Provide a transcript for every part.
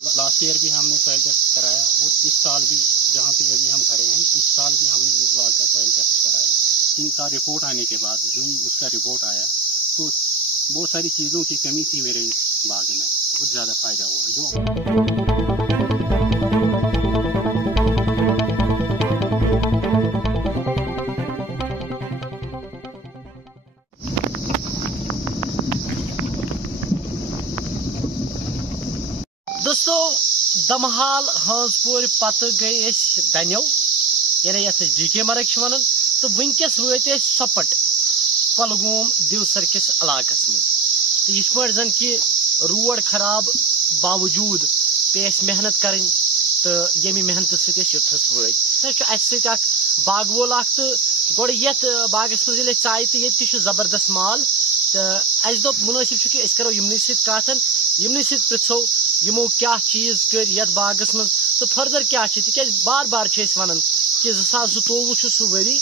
Last year भी हमने soil test कराया और इस साल भी जहाँ पे अभी हम खड़े हैं इस साल भी हमने इस बाग का सॉइल टेस्ट कराया। इनका रिपोर्ट आने के बाद जो ही उसका रिपोर्ट आया तो बहुत सारी चीज़ों की कमी थी मेरे इस बाग में, बहुत ज़्यादा फायदा हुआ। दोस्तों दमहाल हांसपुर पत गई दन्यो यानी ये डीके मर्ग वन तो वनकस वत सपट कलगोम दिवसर किस इलाकस मज तो यह पे जन कि रोड खराब बावजूद पे मेहनत करें तो यमी मेहनत सथस वत बाग वोल तो गोड़ ये बागस मज चाय तो ये जबरदस्त माल तो अस दोप मुनासिब कि करो यमन सत यमन सो यमो क्या चीज कर ये बागस मज तो फर्दर क्या तिक बार बार वन कि 2024 सह वरी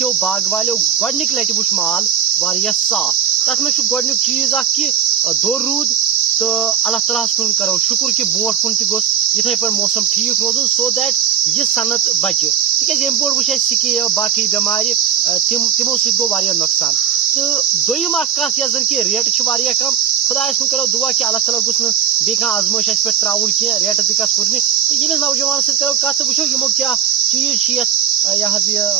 यो बाग वालों गोडनिक लटि वुच माल वारिया साफ तथ में गोडनिक चीज कि दोर रूद तो अल्लाह ताला कुन करो शुक्र कि ब्रोट कुन तोस इथे पे मौसम ठीक रोजन सो दैट यह सनत बचे तिक यम बोड़ वो सिकी बाकी बेमार तिमो सो गो वारिया नुकसान तो दोयम कत यह जन कि रेट कम खुदायस कुन करो दुआ कि अल्लाह ताला गुस बे आजमाइश पे त्राउन कह रेट तस हुरने तो यमिस नौजवान सो करो कत वो यमो क्या चीज यह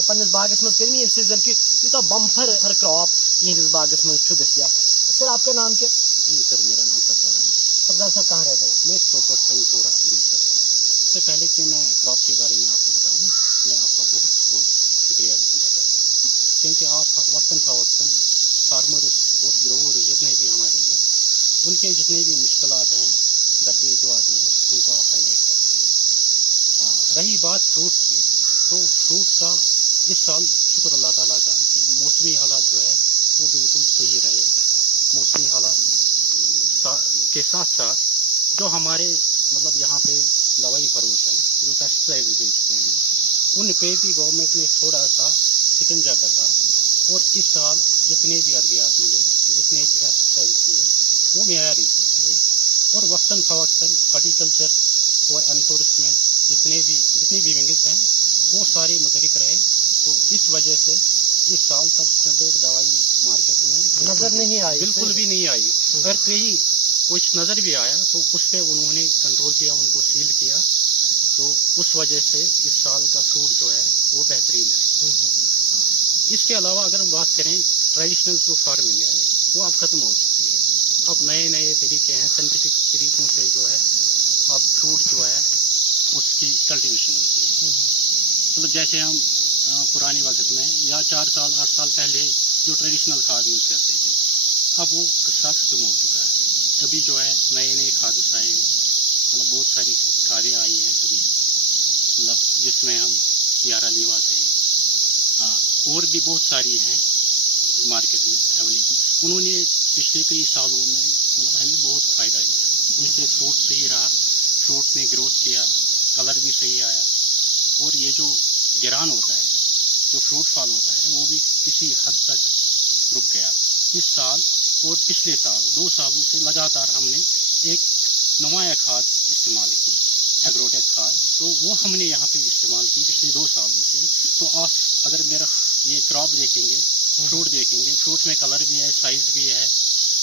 पन्नस बागस मज कर्मी यम जन कि यूत बम्फर क्रॉप यहस बागस मज दस्तियाब। सर आपका नाम क्या? जी सर मेरा नाम सरदार अहमद। सरदार साहब कहाँ रहते हैं? मैं सोपोर संगपुरा इससे पहले कि मैं क्रॉप के बारे में आपको बताऊं मैं आपका बहुत बहुत शुक्रिया अदा करता हूँ क्योंकि आप वक्तन फवक्तन फार्मर्स और ग्रोवर्स जितने भी हमारे हैं उनके जितने भी मुश्किलात हैं दरपेश जो आते हैं उनको आप हाईलाइट करते हैं। रही बात फ्रूट की तो फ्रूट का इस साल शुक्र अल्लाह ताला का कि मौसमी हालात जो है वो बिल्कुल सही रहे। मौसमी हालात के साथ साथ जो हमारे मतलब यहाँ पे दवाई फरोश हैं जो पेस्टिसाइड बेचते हैं उन पे भी गवर्नमेंट ने थोड़ा सा शिकंजा कसा और इस साल जितने भी अद्वियात मिले जितने भी पेस्टिसाइड मिले वो मेयारी थे और वक्तन फवक्तन हॉर्टिकल्चर और एनफोर्समेंट जितनी भी विंग्स हैं वो सारे मुतहरिक रहे। तो इस वजह से इस साल सब्सिडेंट दवाई मार्केट में नजर नहीं आई, बिल्कुल भी नहीं आई। अगर कहीं कुछ नजर भी आया तो उस पर उन्होंने कंट्रोल किया, उनको सील किया। तो उस वजह से इस साल का फ्रूट जो है वो बेहतरीन है। इसके अलावा अगर हम बात करें ट्रेडिशनल जो फार्मिंग है वो अब खत्म हो चुकी है। अब नए नए तरीके हैं, साइंटिफिक तरीकों से जो है अब फ्रूट जो है उसकी कल्टीवेशन होती है। मतलब जैसे हम पुराने वक्त में या 4 साल 8 साल पहले जो ट्रेडिशनल खाद यूज करते थे अब वो किस्सा खत्म हो चुका है। अभी जो है नए नए खाद आए हैं, मतलब बहुत सारी खादें आई हैं अभी, मतलब जिसमें हम यारा लीवा कहें और भी बहुत सारी हैं मार्केट में अवेलेबल। उन्होंने पिछले कई सालों में मतलब हमें बहुत फ़ायदा दिया। जिससे फ्रूट सही रहा, फ्रूट ने ग्रोथ किया, कलर भी सही आया और ये जो गिरान होता है, जो फ्रूट फॉल होता है वो भी किसी हद तक रुक गया। इस साल और पिछले साल 2 सालों से लगातार हमने एक नुमाया खाद इस्तेमाल की, एग्रोटेक खाद, तो वो हमने यहाँ पे इस्तेमाल की पिछले 2 सालों से। तो आप अगर मेरा ये क्रॉप देखेंगे, फ्रूट देखेंगे, फ्रूट में कलर भी है, साइज भी है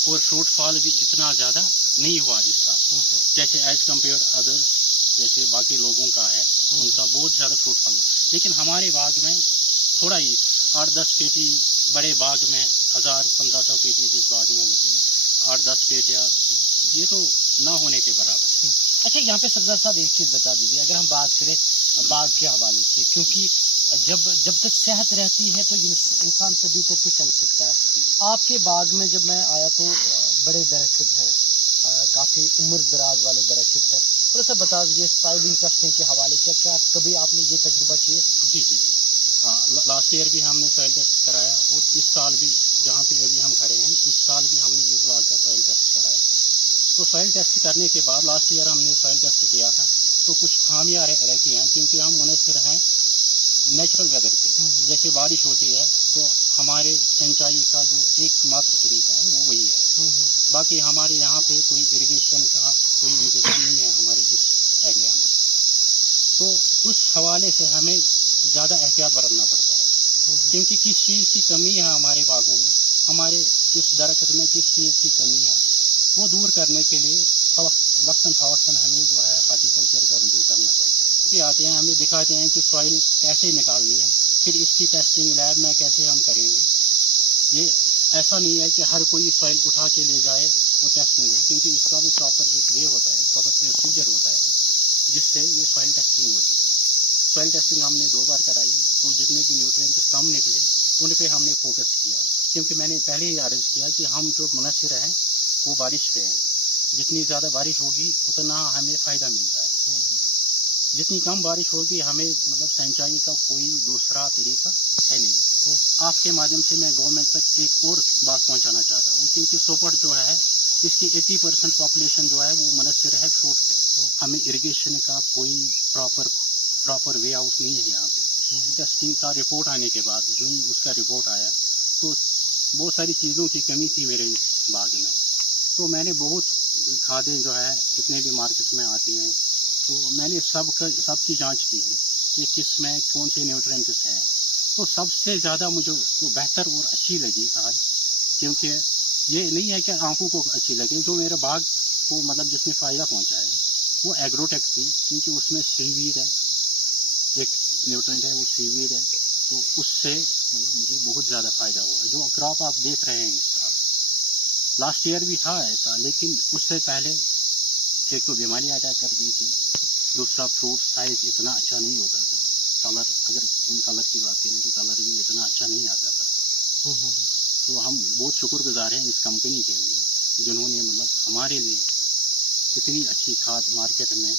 और फ्रूट फॉल भी इतना ज़्यादा नहीं हुआ इस साल जैसे एज कम्पेयर अदर्स जैसे बाकी लोगों का है, उनका बहुत ज़्यादा फ्रूट फॉल हुआ। लेकिन हमारे बाग में थोड़ा ही 8-10 पेटी, बड़े बाग में 1000-1500 पेटी जिस बाग में होते हैं 8-10 पेटियाँ, ये तो ना होने के बराबर है। अच्छा, यहाँ पे सरदार साहब एक चीज़ बता दीजिए, अगर हम बात करें बाग के हवाले से, क्योंकि जब तक सेहत रहती है तो इंसान तभी तक तो चल सकता है। आपके बाग में जब मैं आया तो बड़े दरख्त हैं, काफ़ी उम्र दराज वाले दरख्त हैं, थोड़ा सा बता दीजिए सॉइल टेस्टिंग के हवाले से, क्या कभी आपने ये तजुर्बा किया? जी हाँ, लास्ट ईयर भी हमने सॉइल टेस्ट कराया और इस साल भी जहाँ पे अभी हम खड़े हैं इस साल भी हमने इस बाग का सॉइल टेस्ट कराया। तो सॉइल टेस्ट करने के बाद लास्ट ईयर हमने सॉइल टेस्ट किया था तो कुछ खामियां रहती हैं क्योंकि हम मुनसर हैं नेचुरल वेदर पे। जैसे बारिश होती है तो हमारे सिंचाई का जो एकमात्र तरीका है वो वही है। बाकी हमारे यहाँ पे कोई इरिगेशन का कोई इंतजाम उस हवाले से हमें ज़्यादा एहतियात बरतना पड़ता है, क्योंकि किस चीज़ की कमी है हमारे बागों में, हमारे इस दरख्त में किस चीज़ की कमी है, वो दूर करने के लिए वक्तन फवक्तन हमें जो है हार्टिकल्चर का रुजू करना पड़ता है। भी आते हैं, हमें दिखाते हैं कि सॉइल कैसे निकालनी है, फिर इसकी टेस्टिंग लैब में कैसे हम करेंगे। ये ऐसा नहीं है कि हर कोई सॉइल उठा के ले जाए वो टेस्टिंग हो, क्योंकि इसका भी प्रॉपर एक वे होता है, प्रॉपर प्रोसीजर होता है जिससे ये सॉइल टेस्टिंग होती है। सॉइल टेस्टिंग हमने 2 बार कराई है, तो जितने भी न्यूट्रिएंट्स कम निकले उन पे हमने फोकस किया, क्योंकि मैंने पहले ही अर्ज किया कि हम जो मुनसर हैं वो बारिश पे हैं। जितनी ज़्यादा बारिश होगी उतना हमें फ़ायदा मिलता है, जितनी कम बारिश होगी हमें मतलब सिंचाई का कोई दूसरा तरीका है नहीं। आपके माध्यम से मैं गवर्नमेंट तक एक और बात पहुंचाना चाहता हूं, क्योंकि सोपट जो है इसकी 80% पॉपुलेशन जो है वो मुनसर है फ्रूट पे। हमें इरिगेशन का कोई प्रॉपर वे आउट नहीं है यहाँ पे। टेस्टिंग का रिपोर्ट आने के बाद जो ही उसका रिपोर्ट आया तो बहुत सारी चीज़ों की कमी थी मेरे इस बाग में, तो मैंने बहुत खादें जो है जितने भी मार्केट में आती हैं तो मैंने सब की जांच की कि किस में कौन से न्यूट्रिएंट्स हैं। तो सबसे ज़्यादा मुझे तो बेहतर और अच्छी लगी खाद, क्योंकि ये नहीं है कि आंखों को अच्छी लगे, जो मेरे बाग को मतलब जिसने फ़ायदा पहुंचाया वो एग्रोटेक थी, क्योंकि उसमें सीवीड है, एक न्यूट्रिएंट है वो सीवीड है, तो उससे मतलब मुझे बहुत ज़्यादा फ़ायदा हुआ। जो क्रॉप आप देख रहे हैं इस साल, लास्ट ईयर भी था ऐसा, लेकिन उससे पहले एक तो बीमारी अटैक कर दी थी, दूसरा फ्रूट साइज इतना अच्छा नहीं होता था, कलर अगर हम कलर की बात करें तो कलर भी इतना अच्छा नहीं आता था। तो हम बहुत शुक्रगुजार हैं इस कंपनी के भी, जिन्होंने मतलब हमारे लिए इतनी अच्छी खाद मार्केट में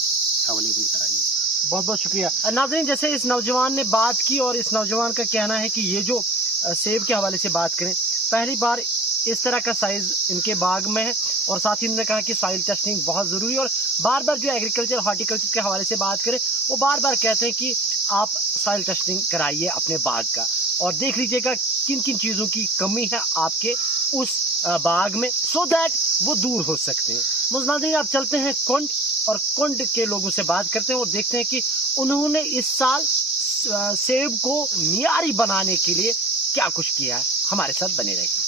अवेलेबल कराई। बहुत बहुत शुक्रिया। नाज़रीन, जैसे इस नौजवान ने बात की और इस नौजवान का कहना है कि ये जो सेब के हवाले से बात करें, पहली बार इस तरह का साइज इनके बाग में है, और साथ ही उन्होंने कहा कि सॉइल टेस्टिंग बहुत जरूरी है, और बार बार जो एग्रीकल्चर हॉर्टिकल्चर के हवाले से बात करें वो बार बार कहते हैं कि आप सॉइल टेस्टिंग कराइए अपने बाग का, और देख लीजिएगा किन किन चीजों की कमी है आपके उस बाग में, सो दैट वो दूर हो सकते हैं। नाज़रीन, आप चलते हैं कुंड, और कुंड के लोगों से बात करते हैं और देखते हैं कि उन्होंने इस साल सेब को मियारी बनाने के लिए क्या कुछ किया है। हमारे साथ बने रहिए।